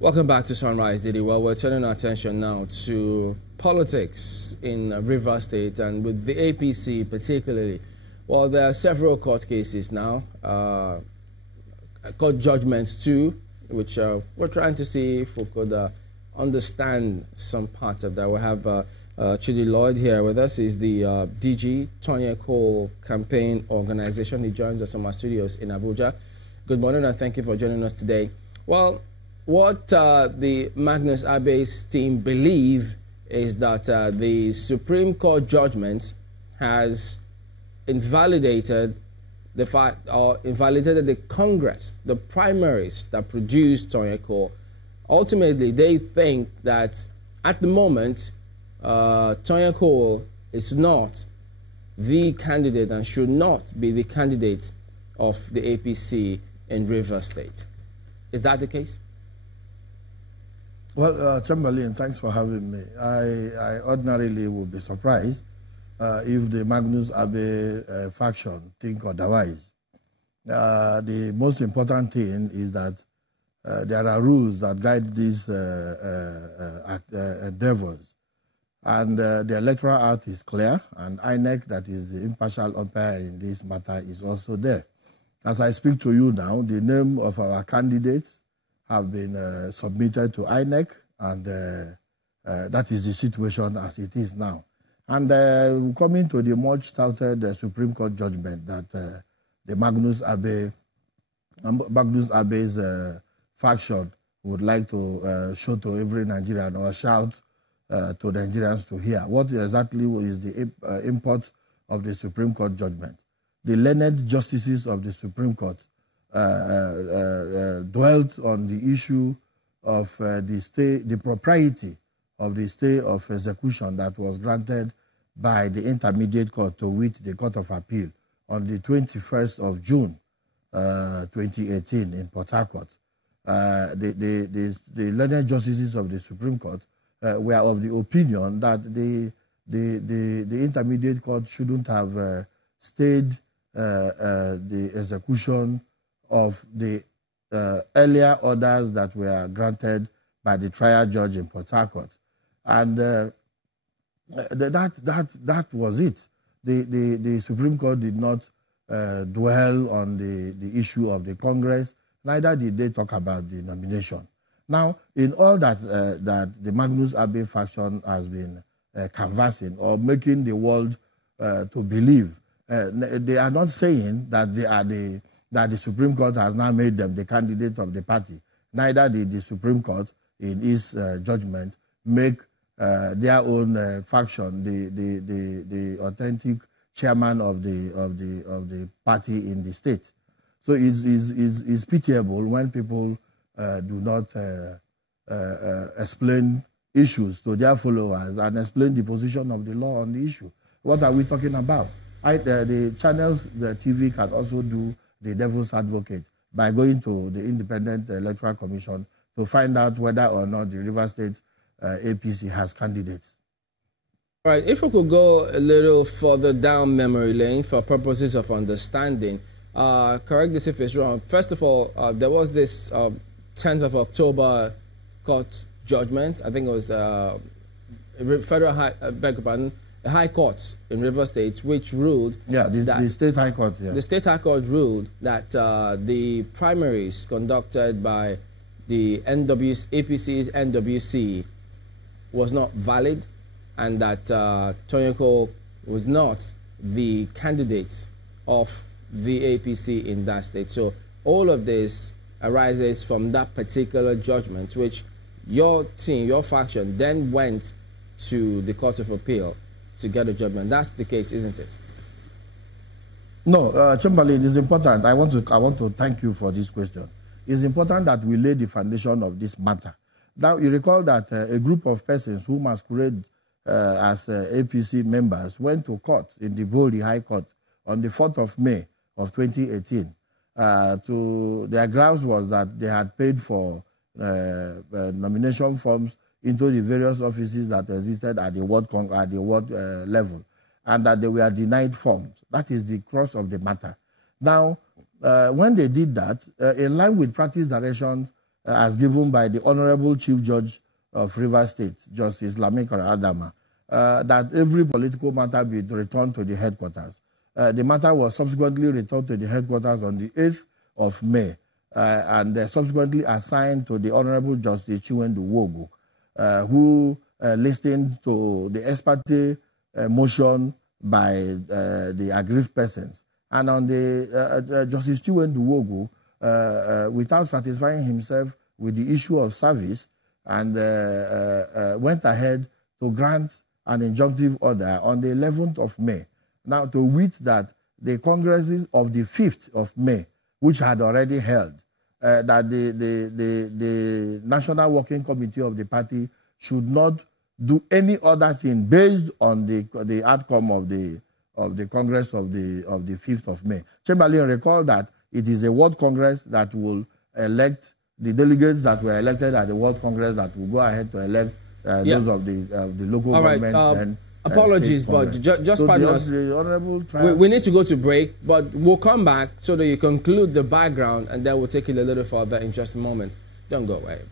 Welcome back to Sunrise Daily. Well, we're turning our attention now to politics in Rivers State and with the APC particularly. Well, there are several court cases now, court judgments too, which we're trying to see if we could understand some parts of that. We have Chidi Lloyd here with us. He's the DG Tonya Cole Campaign Organization. He joins us from our studios in Abuja. Good morning and thank you for joining us today. Well, what the Magnus Abe's team believe is that the Supreme Court judgment has invalidated the fact or invalidated the Congress, the primaries that produced Tonya Cole. Ultimately, they think that at the moment, Tonya Cole is not the candidate and should not be the candidate of the APC in Rivers State. Is that the case? Well, Chamberlain, thanks for having me. I ordinarily would be surprised if the Magnus Abe faction think otherwise. The most important thing is that there are rules that guide these endeavors. And the Electoral Act is clear, and INEC, that is the impartial umpire in this matter, is also there. As I speak to you now, the name of our candidates have been submitted to INEC, and that is the situation as it is now. And coming to the much touted Supreme Court judgment that the Magnus Abe's faction would like to show to every Nigerian or shout to Nigerians to hear. What exactly is the import of the Supreme Court judgment? The learned justices of the Supreme Court dwelt on the issue of the propriety of the stay of execution that was granted by the intermediate court, to wit the Court of Appeal, on the 21st of June 2018 in Port Harcourt. The learned justices of the Supreme Court were of the opinion that the intermediate court shouldn't have stayed the execution of the earlier orders that were granted by the trial judge in Port Harcourt. And that was it. The Supreme Court did not dwell on the issue of the Congress, neither did they talk about the nomination. Now, in all that the Magnus Abe faction has been canvassing or making the world to believe, they are not saying that that the Supreme Court has now made them the candidate of the party. Neither did the Supreme Court, in its judgment, make their own faction the authentic chairman of the party in the state. So it's pitiable when people do not explain issues to their followers and explain the position of the law on the issue. What are we talking about? The channels, the TV can also do the devil's advocate by going to the Independent Electoral Commission to find out whether or not the Rivers State APC has candidates. All right, if we could go a little further down memory lane for purposes of understanding, correct this if it's wrong. First of all, there was this 10th of October court judgment. I think it was federal the High Court in Rivers State, which ruled the State High Court. Yeah. The State High Court ruled that the primaries conducted by the APC's NWC was not valid, and that Tonya Cole was not the candidate of the APC in that state. So all of this arises from that particular judgment, which your team, your faction, then went to the Court of Appeal to get a judgment. That's the case, isn't it? No, Chamberlain, it's important. I want to thank you for this question. It's important that we lay the foundation of this matter. Now, you recall that a group of persons who masquerade as APC members went to court in the Bori High Court on the 4th of May of 2018. Their grounds was that they had paid for nomination forms into the various offices that existed at the ward level, and that they were denied forms. That is the crux of the matter. Now, when they did that, in line with practice direction as given by the Honorable Chief Judge of Rivers State, Justice Lamekara Adama, that every political matter be returned to the headquarters. The matter was subsequently returned to the headquarters on the 8th of May and subsequently assigned to the Honorable Justice Chiwendu Wogu, who listened to the ex parte motion by the aggrieved persons. And on the Justice Chiwendu Wogu, without satisfying himself with the issue of service, and went ahead to grant an injunctive order on the 11th of May. Now, to wit that the congresses of the 5th of May, which had already held, that the National Working Committee of the party should not do any other thing based on the outcome of the Congress of the 5th of May. Chamberlain recalled that it is the World Congress that will elect the delegates that were elected at the World Congress that will go ahead to elect those of the local government. And apologies, but just pardon us. We need to go to break, but we'll come back so that you conclude the background, and then we'll take it a little further in just a moment. Don't go away.